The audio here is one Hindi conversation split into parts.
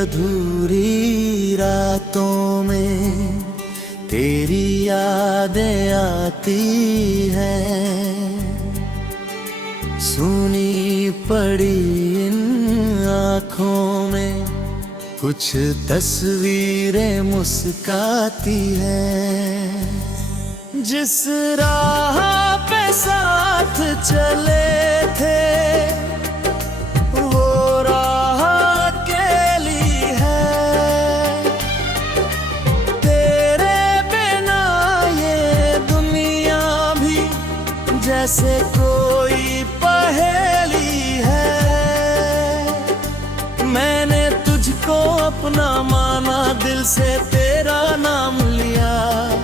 अधूरी रातों में तेरी यादें आती हैं। सुनी पड़ी इन आँखों में कुछ तस्वीरें मुस्काती हैं। जिस राह पे साथ चले थे वो राह अकेली है। तेरे बिना ये दुनिया भी जैसे कोई पहेली है। मैंने तुझको अपना माना, दिल से तेरा नाम लिया।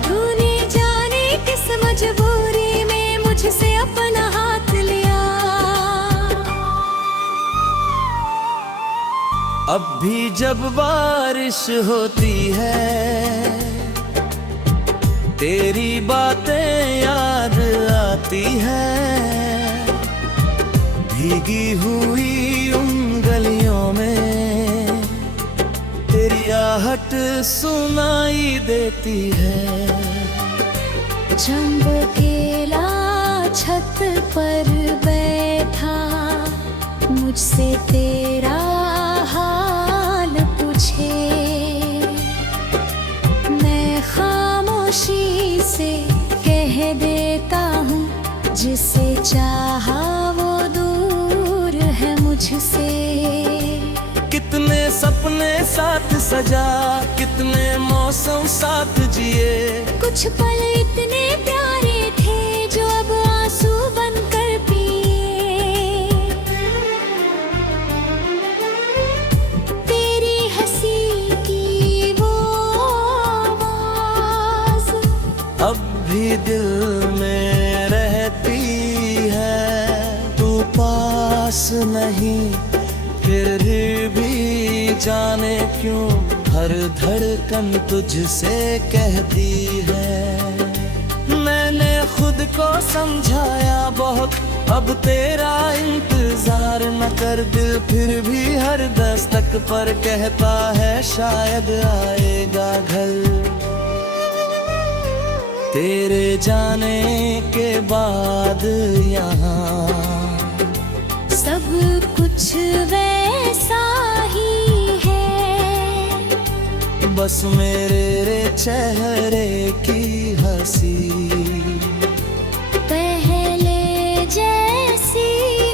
तूने जाने किस मजबूरी में मुझसे अपना हाथ लिया। अब भी जब बारिश होती है तेरी बातें याद आती है। भीगी हुई उन गलियों में तेरी आहट सुनाई देती है। चमकीला छत पर बैठा मुझसे तेरा हाल पूछे। मैं खामोशी से कह देता हूँ जिसे चाहा वो दूर है मुझसे। कितने सपने साथ सजा, कितने मौसम साथ जिए। कुछ पल इतने प्यारे थे जो अब आंसू बनकर पिए। तेरी हंसी की वो आवाज अब भी दिल में रहती है। तू पास नहीं फिर भी जाने क्यों हर धड़कन तुझसे कहती है। मैंने खुद को समझाया बहुत, अब तेरा इंतजार न कर। दिल फिर भी हर दस्तक पर कहता है शायद आएगा घर। तेरे जाने के बाद यहाँ सब कुछ वैसा ही है। बस मेरे चेहरे की हंसी पहले जैसी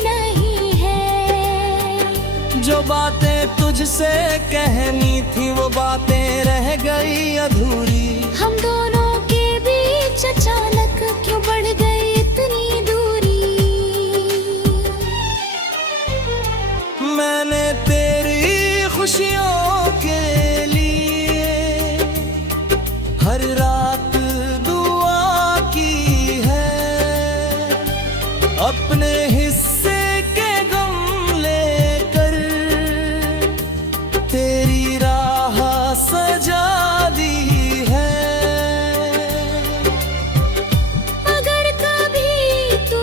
नहीं है। जो बातें तुझसे कहनी थी वो बातें रह गई अधूरी। हम दोनों के बीच अचानक क्यों बढ़ गई इतनी दूरी। मैंने तेरी खुशियों के लिए हर रात दुआ की है। अपने हिस्से के गम लेकर तेरी राह सजा दी है। अगर कभी तू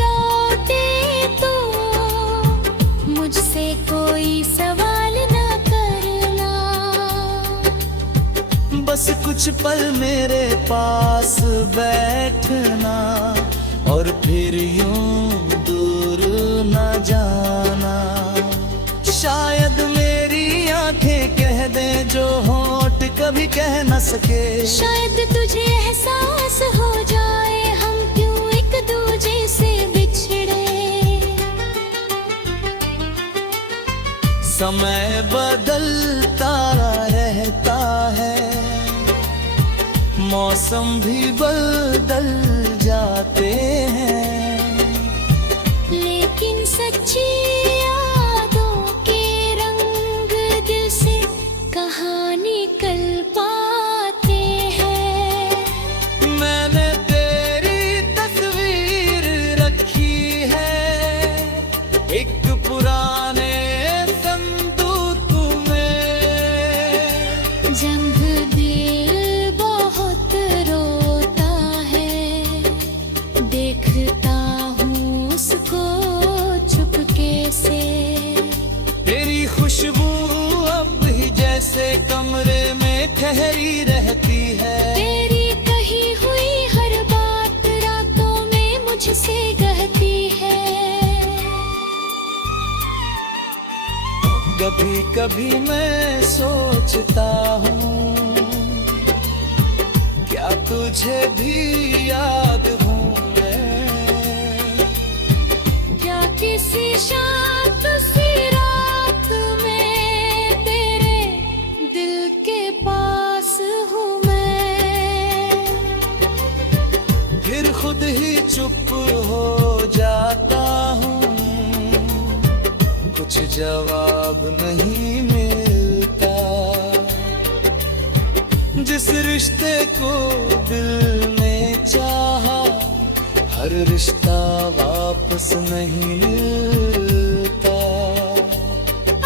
लौटे तो मुझसे कोई सवाल न करना। बस कुछ पल मेरे पास बैठना और फिर यूं दूर न जाना। शायद मेरी आंखें कह दे जो होंठ कभी कह न सके। शायद तुझे एहसास हो जाए हम क्यों एक दूजे से बिछड़े। समय बदलता रहता है, मौसम भी बदल जाते हैं। लेकिन सच्ची यादों के रंग दिल से कहाँ निकल पाते हैं। मैंने तेरी तस्वीर रखी है एक पुराने संदूक में। जब दिल बहुत रोता है देखता हूँ उसको चुपके से। कभी मैं सोचता हूँ, क्या तुझे भी याद हूँ मैं? क्या किसी शांत सी रात में तेरे दिल के पास हूँ मैं? फिर खुद ही चुप हो जाता हूँ, कुछ जवाब नहीं मिलता। जिस रिश्ते को दिल ने चाहा, हर रिश्ता वापस नहीं मिलता।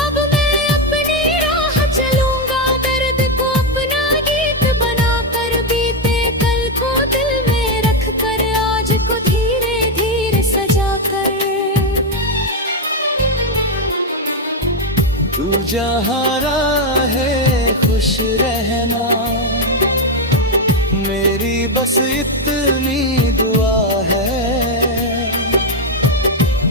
अब मैं अपनी राह चलूंगा, दर्द को अपना गीत बनाकर, बीते कल को दिल में रख कर, आज को धीरे धीरे सजा कर। तू जहाँ रहे खुश रहना, मेरी बस इतनी दुआ है।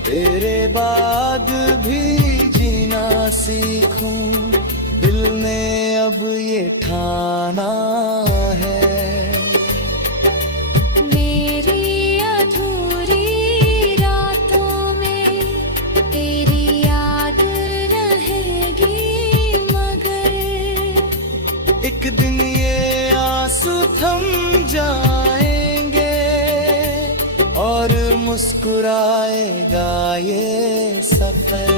तेरे बाद भी जीना सीखूं, दिल ने अब ये ठाना है। मेरी अधूरी रातों में तेरी याद रहेगी, मगर एक दिन ये आंसू थम जाएंगे और मुस्कुराएगा ये सफर।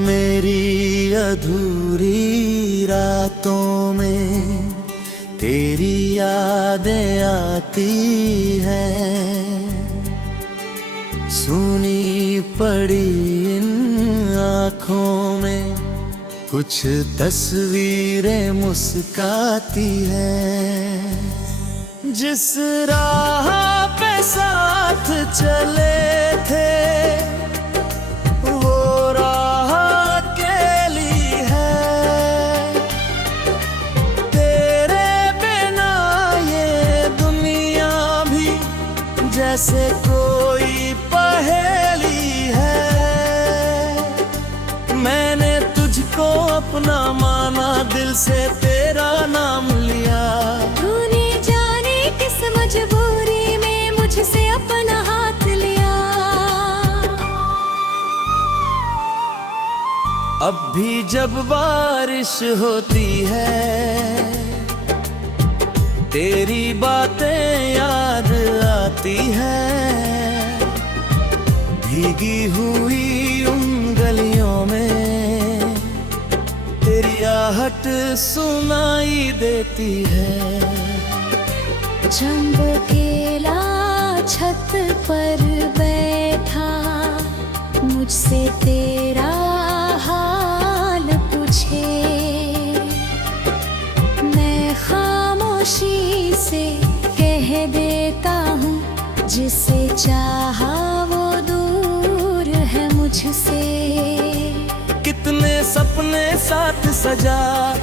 मेरी अधूरी रातों में तेरी यादें आती हैं, सुनी पड़ी इन आँखों में कुछ तस्वीरें मुस्काती हैं। जिस राह पे साथ चले थे, जैसे कोई पहेली है। मैंने तुझको अपना माना, दिल से तेरा नाम लिया। तूने जाने किस मजबूरी में मुझसे अपना हाथ लिया। अब भी जब बारिश होती है, तेरी बातें याद आती है। भीगी हुई उन गलियों में तेरी आहट सुनाई देती है। चंबकेला छत पर बैठा, मुझसे तेरा हाल पूछे। मैं खामोशी से कह देता हूँ, जिसे चाहा वो दूर है मुझसे। कितने सपने साथ सजा,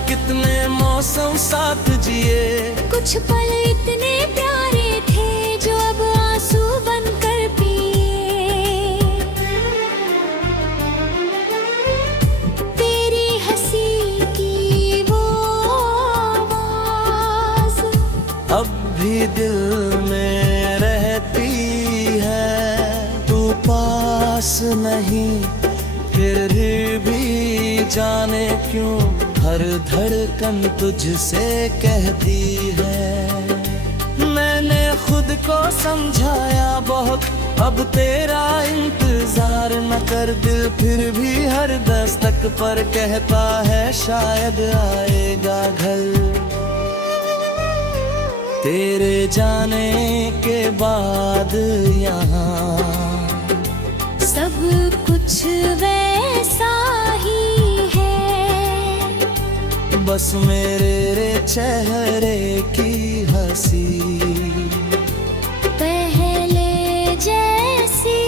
कितने मौसम साथ जिए। कुछ पल इतने प्यारे थे जो अब आंसू बनकर पिए। तेरी हंसी की वो आवाज़ अब भी दिल में रहती है। तू पास नहीं फिर भी जाने क्यों हर धड़कन तुझसे कहती है। मैंने खुद को समझाया बहुत, अब तेरा इंतजार न कर। दिल फिर भी हर दस्तक पर कहता है शायद आएगा घर। तेरे जाने के बाद यहाँ सब कुछ वैसा ही है, बस मेरे चेहरे की हंसी पहले जैसी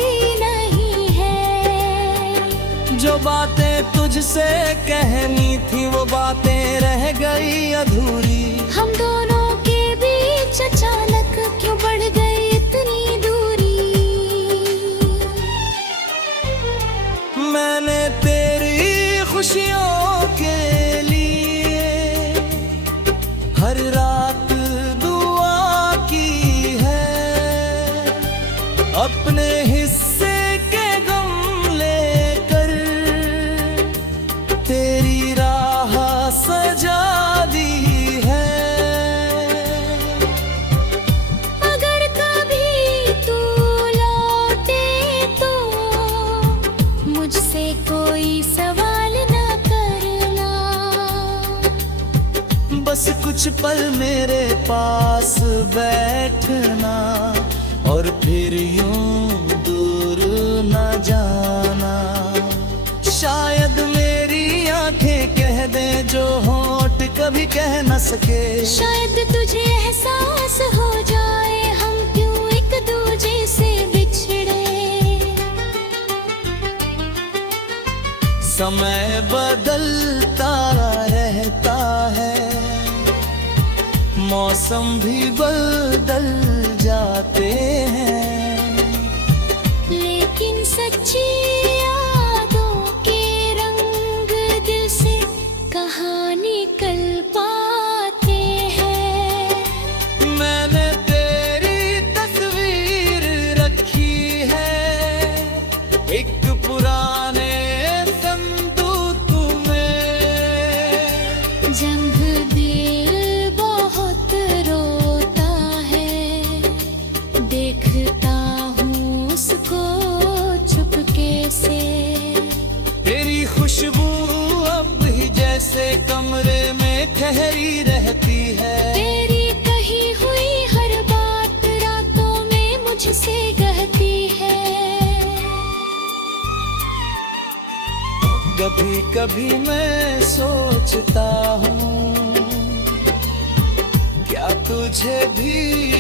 नहीं है। जो बातें तुझसे कहनी थी वो बातें रह गई अधूरी। हम दोनों के बीच अचानक क्यों बढ़ गई इतनी दूरी। मैंने तेरी खुशियों के लिए हर रात दुआ की है। अपने हिस्से के गम लेकर तेरी राह सजा दी है। अगर कभी तू लौटे तो मुझसे कोई सवाल न करना। बस कुछ पल मेरे पास बैठना और फिर यूं दूर न जाना। शायद मेरी आंखें कह दे जो होंठ कभी कह न सके। शायद तुझे एहसास हो जाए हम क्यों एक दूजे से बिछड़े। समय बदलता रहता है, मौसम भी बदल जाते हैं, लेकिन सच्ची यादों के रंग दिल से कहाँ निकल पाते हैं। मैंने तेरी तस्वीर रखी है एक पुराने संदूक में। जब दिल बहुत रोता है देखता हूँ उसको चुपके से। तेरी खुशबू अब भी जैसे कमरे में ठहरी रहती है। तेरी कही हुई हर बात रातों में मुझसे कहती है। कभी कभी मैं सोचता हूँ क्या तुझे भी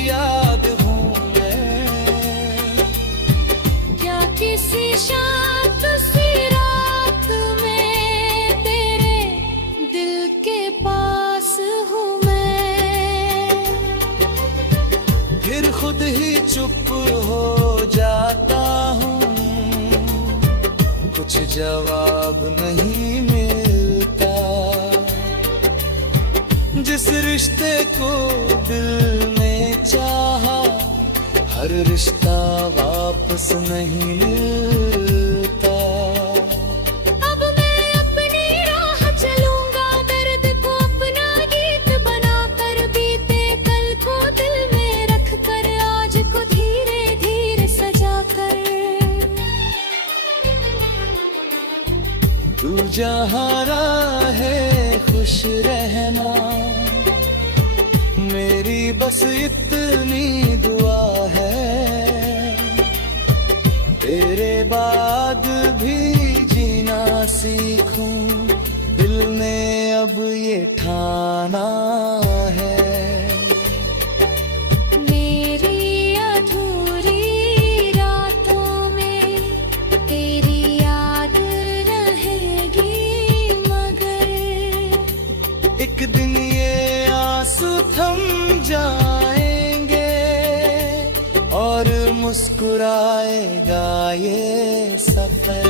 याद हूँ मैं। क्या किसी शांत सी रात में तेरे दिल के पास हूँ मैं। फिर खुद ही चुप हो जाता हूँ, कुछ जवाब नहीं मिलता। जिस रिश्ते को दिल ने चाहा हर रिश्ता वापस नहीं मिलता। अब मैं अपनी राह चलूंगा दर्द को अपना गीत बनाकर। बीते कल को दिल में रख कर आज को धीरे धीरे सजा कर। तू जहाँ रहे खुश रहना, मेरी बस इतनी दुआ है। तेरे बाद भी जीना सीखूं, दिल ने अब ये ठाना है। मेरी अधूरी रातों में तेरी याद रहेगी मगर। एक दिन ये आंसू थम जाएंगे और मुस्कुराएगा ये सफर।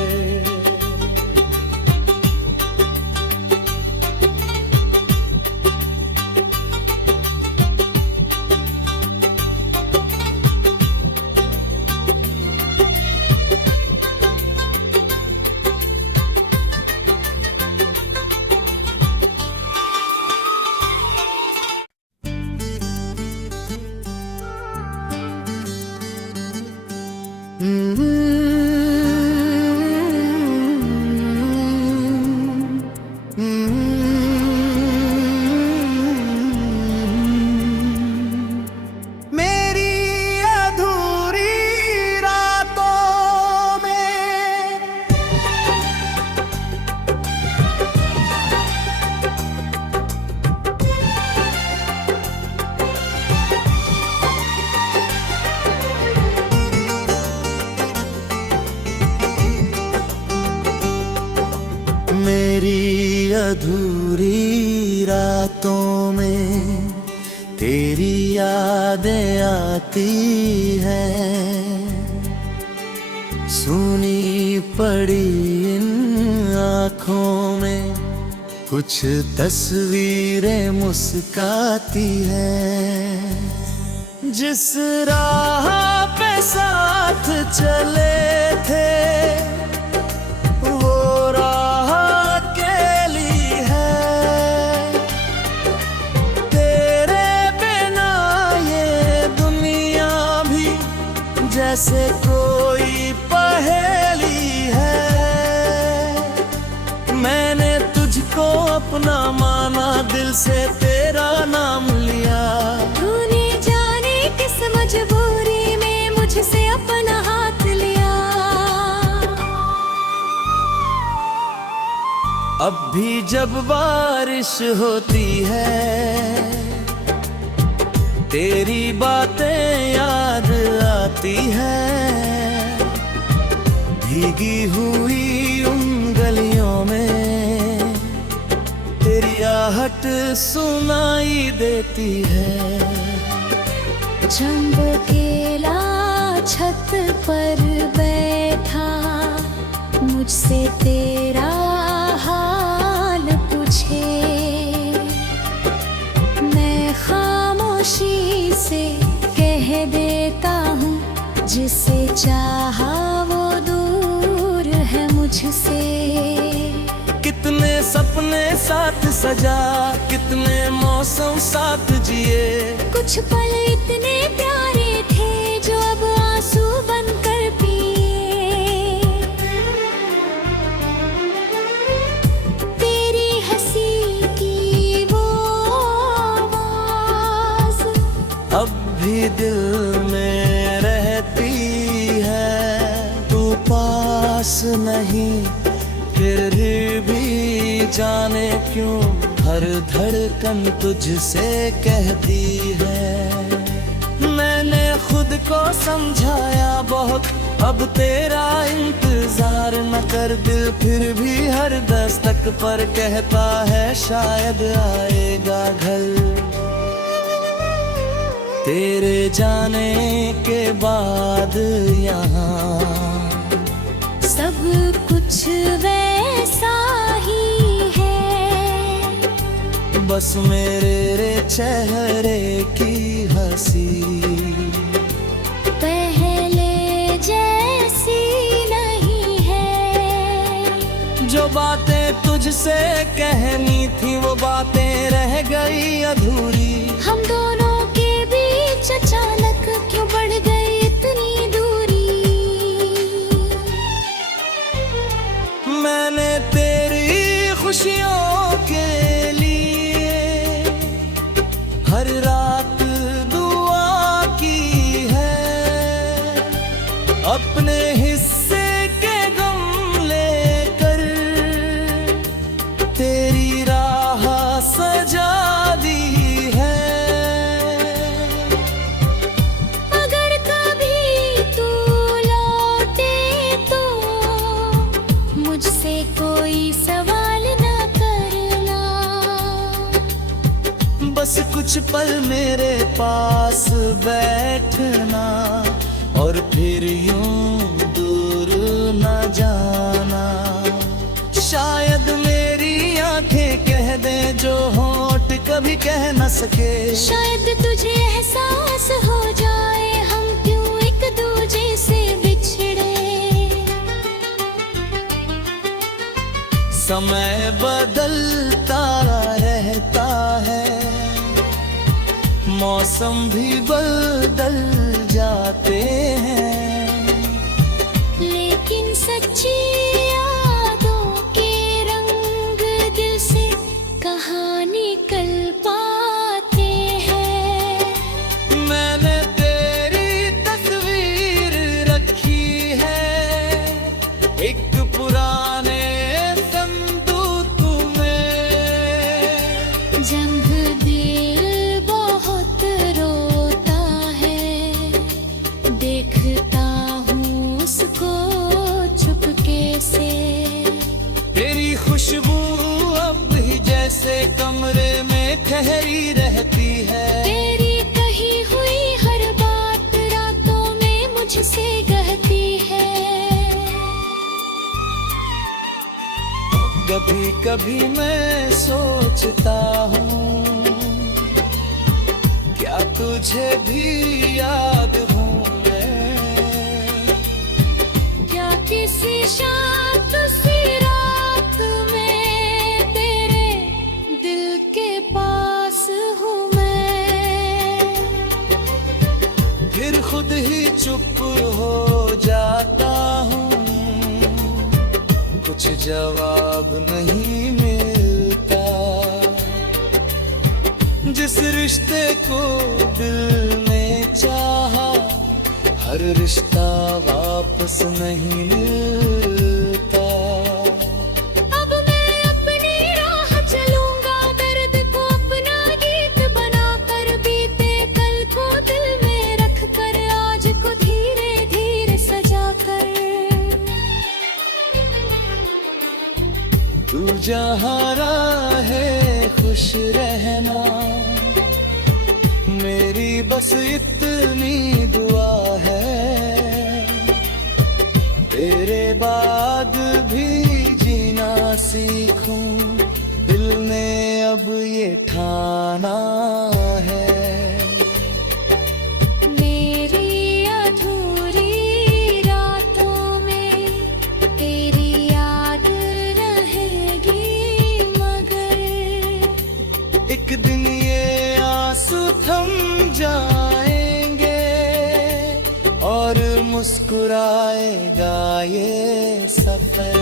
अधूरी रातों में तेरी यादें आती हैं। सुनी पड़ी इन आँखों में कुछ तस्वीरें मुस्काती हैं। जिस राह पे साथ चले थे वो राह अकेली है। तेरे बिना ये दुनिया भी जैसे कोई पहेली है। मैंने तुझको अपना माना, दिल से तेरा नाम लिया। तूने जाने किस मजबूरी में मुझसे अपना हाथ लिया। अब भी जब बारिश होती है तेरी बातें याद आती है। भीगी हुई उन गलियों में तेरी आहट सुनाई देती है। चमकीला छत पर बैठा मुझसे तेरा हाल पूछे। मैं खामोशी से कह देता हूँ जिसे चाहा वो दूर है मुझसे। कितने सपने साथ सजा, कितने मौसम साथ जिए। कुछ पल इतने प्यारे थे जो अब आंसू बनकर पिए। तेरी हंसी की वो आवाज अब भी दिल में रहती है। तू पास नहीं फिर भी जाने क्यों हर धड़कन तुझसे कहती है। मैंने खुद को समझाया बहुत, अब तेरा इंतजार न कर। दिल फिर भी हर दस्तक पर कहता है शायद आएगा घर। तेरे जाने के बाद यहाँ सब कुछ वैसा ही है। बस मेरे चेहरे की हंसी पहले जैसी नहीं है। जो बातें तुझसे कहनी थी वो बातें रह गई अधूरी। हम दोनों के बीच अचानक क्यों बढ़ गई इतनी दूरी। मैंने तेरी खुशियों के लिए हर रात दुआ की है। अपने हिस्से के गम लेकर तेरी राह सजा दी है। अगर कभी तू लौटे तो मुझसे कोई सवाल न करना। बस कुछ पल मेरे पास बैठना और फिर यूं दूर न जाना। शायद मेरी आंखें कह दे जो होंठ कभी कह न सके। शायद तुझे एहसास हो जाए हम क्यों एक दूजे से बिछड़े। समय बदलता रहता है, मौसम भी बदल जाते हैं। लेकिन सच्ची यादों के रंग दिल से कहाँ निकल पाते हैं। मैंने तेरी तस्वीर रखी है एक पुराने संदूक में। जब दिल बहुत रोता है देखता हूँ उसको चुपके कभी मैं सोचता हूँ, क्या तुझे भी याद हूँ मैं? क्या किसी शांत सी रात में तेरे दिल के पास हूँ मैं? फिर खुद ही चुप हो जाता हूँ, कुछ जवाब नहीं मिलता। जिस रिश्ते को दिल ने चाहा, हर रिश्ता वापस नहीं मिलता। अब मैं अपनी राह चलूंगा, दर्द को अपना गीत बनाकर, बीते कल को दिल में रख कर, आज को धीरे धीरे सजा कर। तू जहाँ रहे खुश रहना, मेरी बस इतनी दुआ है। तेरे बाद भी जीना सीखूं, दिल ने अब ये ठाना है। मेरी अधूरी रातों में तेरी याद रहेगी, मगर एक दिन ये आंसू थम जाएंगे और मुस्कुराएगा ये सफर।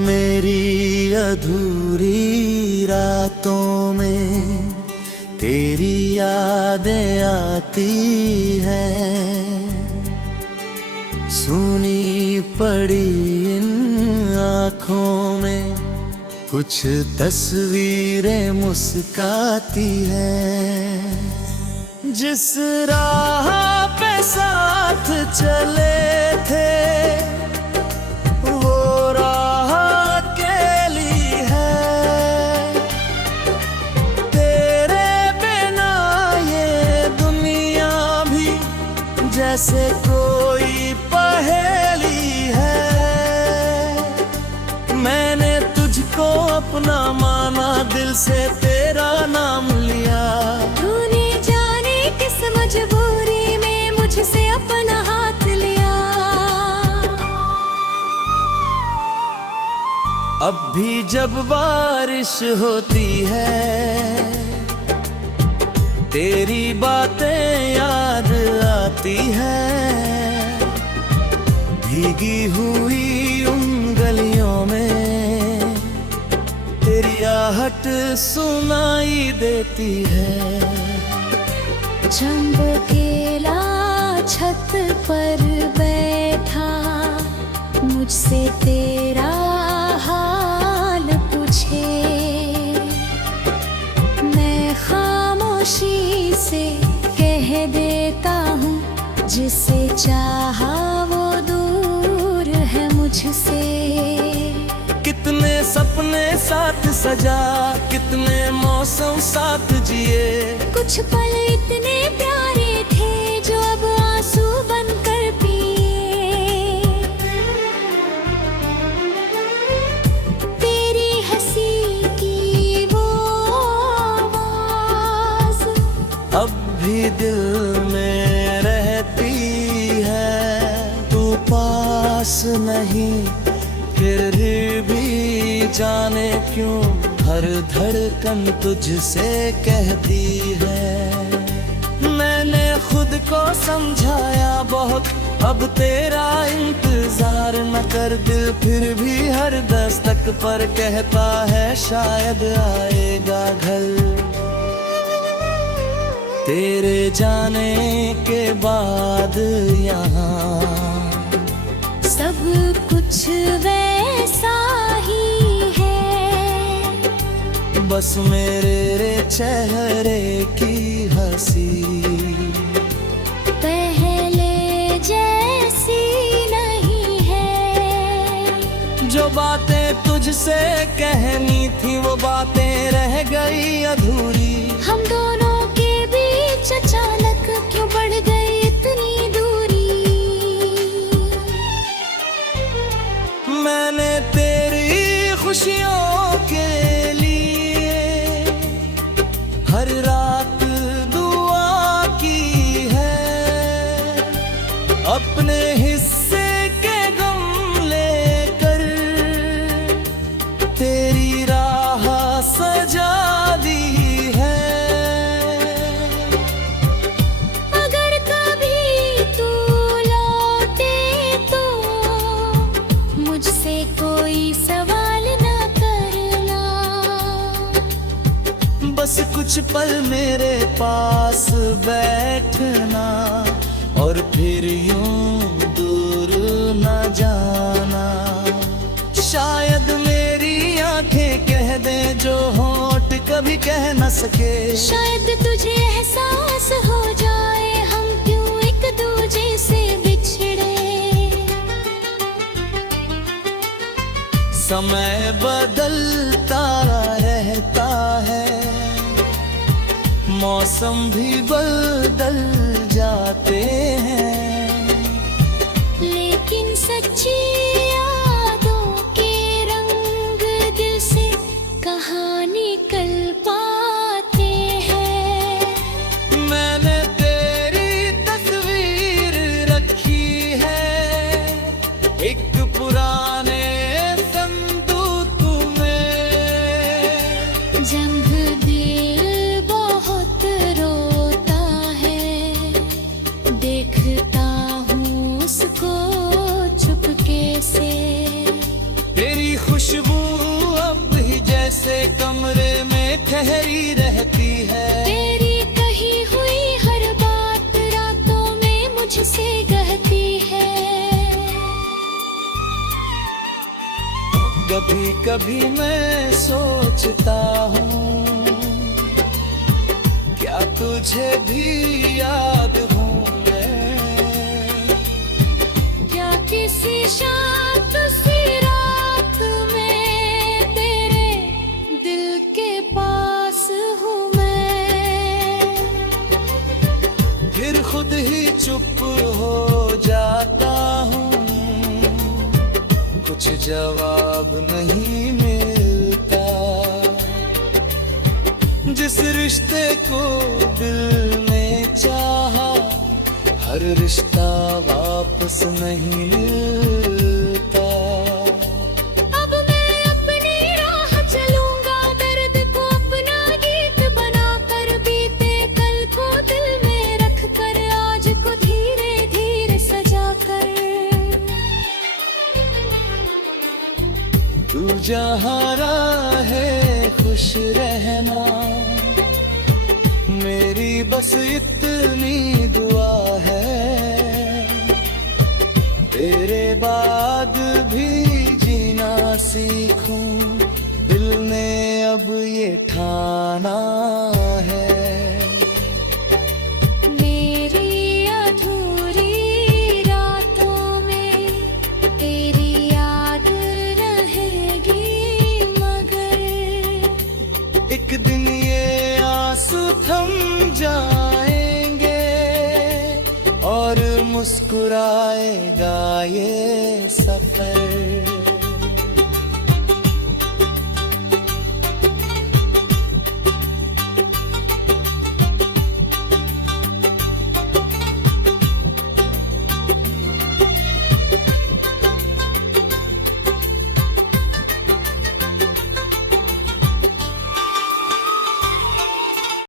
मेरी अधूरी रातों में तेरी यादें आती हैं, सुनी पड़ी इन आँखों में कुछ तस्वीरें मुस्काती हैं। जिस राह पे साथ चले थे, जैसे कोई पहेली है। मैंने तुझको अपना माना, दिल से तेरा नाम लिया। तूने जाने किस मजबूरी में मुझसे अपना हाथ लिया। अब भी जब बारिश होती है, तेरी बातें याद आती है। भीगी हुई उन गलियों में तेरी आहट सुनाई देती है। चंबकेला छत पर बैठा, मुझसे तेरा हाल पूछे। मैं खामोशी से कह देता हूँ, जिसे चाहा वो दूर है मुझसे। कितने सपने साथ सजा, कितने मौसम साथ जिए। कुछ पल इतने प्यारे थे जो अब आंसू बनकर पिए। तेरी हंसी की वो आवाज़ अब भी दिल में रहती है। तू पास नहीं फिर भी जाने क्यों हर धड़कन तुझसे कहती है। मैंने खुद को समझाया बहुत, अब तेरा इंतजार न कर। दिल फिर भी हर दस्तक पर कहता है शायद आएगा घर। तेरे जाने के बाद यहाँ सब कुछ वैसा ही है, बस मेरे चेहरे की हंसी पहले जैसी नहीं है। जो बातें तुझसे कहनी थी वो बातें रह गई अधूरी। हम दोनों के बीच अचानक क्यों बढ़ गई इतनी दूरी। मैंने तेरी खुशियों के लिए हर रात दुआ की है। अपने हिस्से के गम लेकर तेरी राह सजा दी है। अगर कभी तू लौटे तो मुझसे कोई सवाल न करना। बस कुछ पल मेरे पास बैठना और फिर यूं दूर न जाना। शायद मेरी आंखें कह दे जो होंठ कभी कह न सके। शायद तुझे एहसास हो जाए हम क्यों एक दूजे से बिछड़े। समय बदलता रहता है, मौसम भी बदल जाते हैं, लेकिन सच्ची यादों के रंग दिल से कहाँ निकल पाते हैं। मैंने तेरी तस्वीर रखी है एक पुराने संदूक में। जब दिल बहुत रोता है देखता हूँ उसको चुपके से। तेरी खुशबू अब भी जैसे कमरे में ठहरी रहती है। तेरी कही हुई हर बात रातों में मुझसे कहती है। कभी कभी मैं सोचता हूँ क्या तुझे भी याद हूँ मैं। क्या किसी शांत सी रात में तेरे दिल के पास हूँ मैं। फिर खुद ही चुप हो जाता हूँ, कुछ जवाब नहीं मिलता। जिस रिश्ते को दिल ने चाहा हर रिश्ता वापस नहीं मिलता। अब मैं अपनी राह चलूंगा दर्द को अपना गीत बनाकर। बीते कल को दिल में रख कर आज को धीरे धीरे सजा कर। तू जहाँ रहे खुश रहना, मेरी बस इतनी दुआ है। तेरे बाद भी जीना सीखूं, दिल ने अब ये ठाना है। मेरी अधूरी रातों में तेरी याद रहेगी मगर। एक दिन ये आंसू थम जाएंगे और मुस्कुराएगा ये सफर।